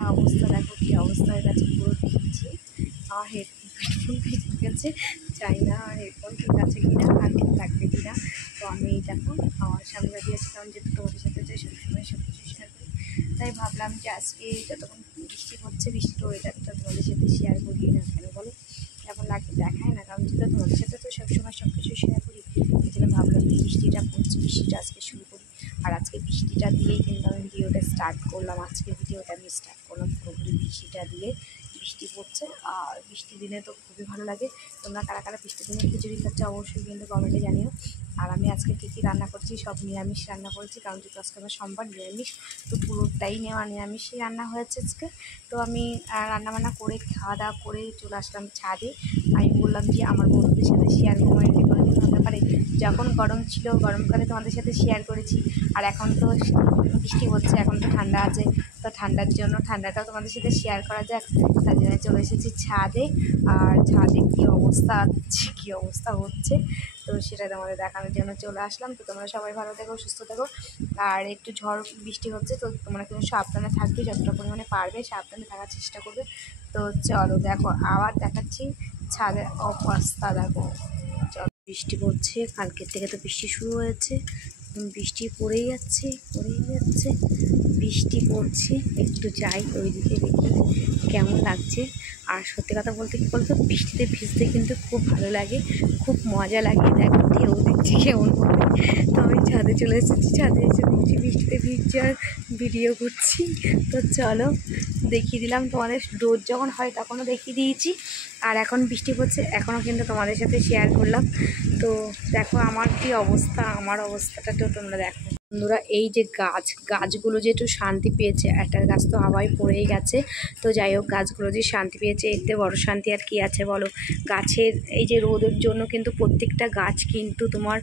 অবস্থা দেখো কি অবস্থা হয়ে গেছে, পুরো ভিজছে। আর হেডফোন ভিজে গেছে, চাই না আর হেডফোন ঠিক আছে কিনা আর ঠিক থাকবে কিনা। তো আমি দেখো আমার সামনে দিয়েছিলাম যে তোমাদের সাথে যে সবসময় সব কিছু শেয়ার করি, তাই ভাবলাম যে আজকে যতক্ষণ বৃষ্টি হচ্ছে বৃষ্টির ওয়েদারটা তোমাদের সাথে শেয়ার করি না কেন বলো, এখন লাগবে দেখায় না, কারণ যেটা তোমাদের সাথে তো সবসময় সব কিছু শেয়ার করি। এই জন্য ভাবলাম যে বৃষ্টিটা পড়ছে, বৃষ্টিটা আজকে শুরু করি। আর আজকে বৃষ্টিটা দিয়েই কিন্তু আমি ভিডিওটা স্টার্ট করলাম। আজকে ভিডিওটা আমি স্টার্ট করলাম পুরোপুরি বৃষ্টিটা দিয়ে। বৃষ্টি পড়ছে আর বৃষ্টি দিনে তো খুবই ভালো লাগে। তোমরা কারা কারা বৃষ্টির দিনে খিচুড়ি খাচ্ছে অবশ্যই কিন্তু কমেন্টে জানিও। আর আমি আজকে কী কী রান্না করছি, সব নিরামিষ রান্না করেছি, কারণ যেহেতু আজকে আমার সোমবার নিরামিষ, তো পুরোটাই নেওয়া নিরামিষই রান্না হয়েছে আজকে। তো আমি রান্নাবান্না করে খাওয়া দাওয়া করে চলে আসলাম ছাদে। আমি বললাম যে আমার বন্ধুদের সাথে শেয়ার করে কোনোদিন হতে পারে, যখন গরম ছিল গরমকালে তোমাদের সাথে শেয়ার করেছি, আর এখন তো বৃষ্টি হচ্ছে, এখন তো ঠান্ডা আছে, তো ঠান্ডার জন্য ঠান্ডাটাও তোমাদের সাথে শেয়ার করা যাক, তার জন্য চলে এসেছি ছাদে। আর ছাদে কী অবস্থা হচ্ছে তো সেটা তোমাদের দেখানোর জন্য চলে আসলাম। তো তোমরা সবাই ভালো থেকো, সুস্থ থেকো। আর একটু ঝড় বৃষ্টি হচ্ছে, তো তোমরা কিন্তু সাবধানে থাকবে, যতটা পরিমাণে পারবে সাবধানে থাকার চেষ্টা করবে। তো চলো দেখো আবার দেখাচ্ছি ছাদের অবস্থা দেখো। চলো, বৃষ্টি পড়ছে, কালকের থেকে তো বৃষ্টি শুরু হয়েছে, বৃষ্টি পড়েই যাচ্ছে বৃষ্টি পড়ছে। একটু যাই ওইদিকে দেখি কেমন লাগছে। আর সত্যি কথা বলতে কী বলতো, বৃষ্টিতে ভিজতে কিন্তু খুব ভালো লাগে, খুব মজা লাগে। দেখো ঢেউ দিচ্ছি কেমন করে। তো আমি ছাদে চলে এসেছি, ছাদে এসে দেখছি বৃষ্টিতে ভিজছে আর ভিডিও করছি। তো চলো দেখিয়ে দিলাম তোমাদের, রোদ যখন হয় তখনও দেখিয়ে দিয়েছি, আর এখন বৃষ্টি পড়ছে এখনও কিন্তু তোমাদের সাথে শেয়ার করলাম। তো দেখো আমার কী অবস্থা, আমার অবস্থাটা তো তোমরা দেখো বন্ধুরা। এই যে গাছগুলো যে একটু শান্তি পেয়েছে, একটা গাছ তো হাওয়ায় পড়েই গেছে, তো যাই হোক গাছগুলো যে শান্তি পেয়েছে, এতে বড় শান্তি আর কি আছে বলো। গাছের এই যে রোদের জন্য কিন্তু প্রত্যেকটা গাছ কিন্তু তোমার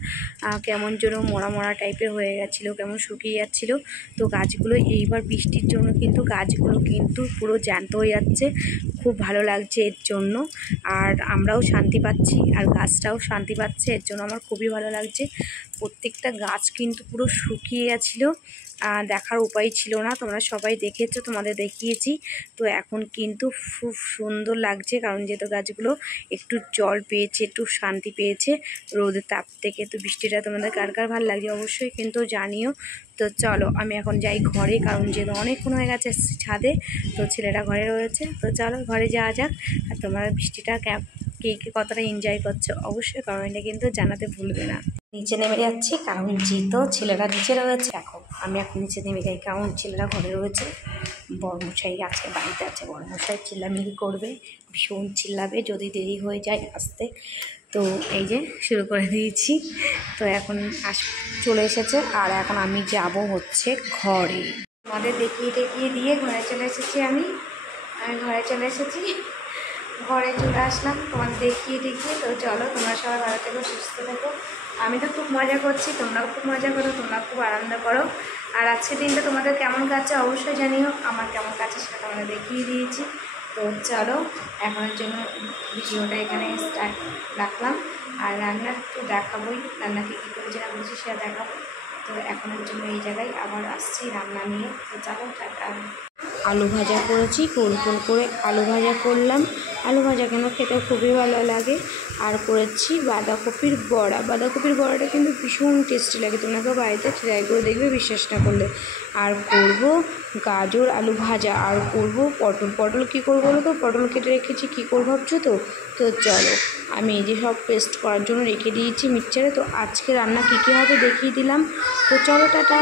কেমন যেন মরা টাইপের হয়ে গেছিলো, কেমন শুকিয়ে যাচ্ছিলো। তো গাছগুলো এইবার বৃষ্টির জন্য কিন্তু গাছগুলো কিন্তু পুরো জ্যান্ত হয়ে যাচ্ছে, খুব ভালো লাগছে এর জন্য। আর আমরাও শান্তি পাচ্ছি আর গাছটাও শান্তি পাচ্ছে, এর জন্য আমার খুবই ভালো লাগছে। প্রত্যেকটা গাছ কিন্তু পুরো শুকিয়ে গেছিলো, দেখার উপায় ছিল না, তোমরা সবাই দেখেছো, তোমাদের দেখিয়েছি। তো এখন কিন্তু খুব সুন্দর লাগছে, কারণ যেহেতু গাছগুলো একটু জল পেয়েছে, একটু শান্তি পেয়েছে রোদের তাপ থেকে। তো বৃষ্টিটা তোমাদের কার কার ভালো লাগছে অবশ্যই কিন্তু জানিও। তো চলো আমি এখন যাই ঘরে, কারণ যেহেতু অনেকক্ষণ হয়ে গেছে ছাদে, তো ছেলেটা ঘরে রয়েছে। তো চলো ঘরে যাওয়া যাক। আর তোমরা বৃষ্টিটা কে কতটা এনজয় করছো অবশ্যই কমেন্টে কিন্তু জানাতে ভুলবে না। নিচে নেমে যাচ্ছি, কারণ যেহেতু ছেলেরা নিচে রয়েছে, দেখো আমি এখন নিচে নেমে যাই, কারণ ছেলেরা ঘরে রয়েছে। বড়মশাই আজকে বাড়িতে আছে, বড়মশাই চিল্লামিল্লি করবে, ভীষণ চিল্লাবে যদি দেরি হয়ে যায় আসতে। তো এই যে শুরু করে দিয়েছি, তো এখন চলে এসেছে। আর এখন আমি যাব হচ্ছে ঘরে, আমাদের দেখিয়ে দিয়ে ঘরে চলে এসেছি। আমি ঘরে চলে এসেছি, ঘরে চলে আসলাম তোমার দেখিয়ে। তো চলো তোমরা সবাই ভালো থেকো, সুস্থ থেকো। আমি তো খুব মজা করছি, তোমরাও খুব মজা করো, তোমরা খুব আনন্দ করো। আর আজকের দিনটা তোমাদের কেমন কাটছে অবশ্যই জানিও, আমার কেমন কাটছে সেটা তোমরা দেখিয়ে দিয়েছি। তো চলো এখনের জন্য ভিডিওটা এখানে স্টার্ট রাখলাম। আর রান্না একটু দেখাবোই, রান্নাকে কী করেছি না করেছি সেটা দেখাবো। তো এখনের জন্য এই জায়গায় আবার আসছি রান্না নিয়ে। তো চলো টাটা। আলু ভাজা করেছি, গোল গোল করে আলু ভাজা করলাম। আলু ভাজা কেন খেতে খুবই ভালো লাগে। আর করেছি বাঁধাকপির বড়া, বাঁধাকপির বড়াটা কিন্তু ভীষণ টেস্টি লাগে, তোমরা বাড়িতে ট্রাই করে দেখবে বিশ্বাস না করলে। আর করব গাজর আলু ভাজা, আর করব পটল কী করবো বলো তো, পটল কেটে রেখেছি, কী করবো ভাবছো তো। তো চলো আমি এই যে সব পেস্ট করার জন্য রেখে দিয়েছি মিক্সচারে। তো আজকে রান্না কী কী হবে দেখিয়ে দিলাম। তো চলো টাটা।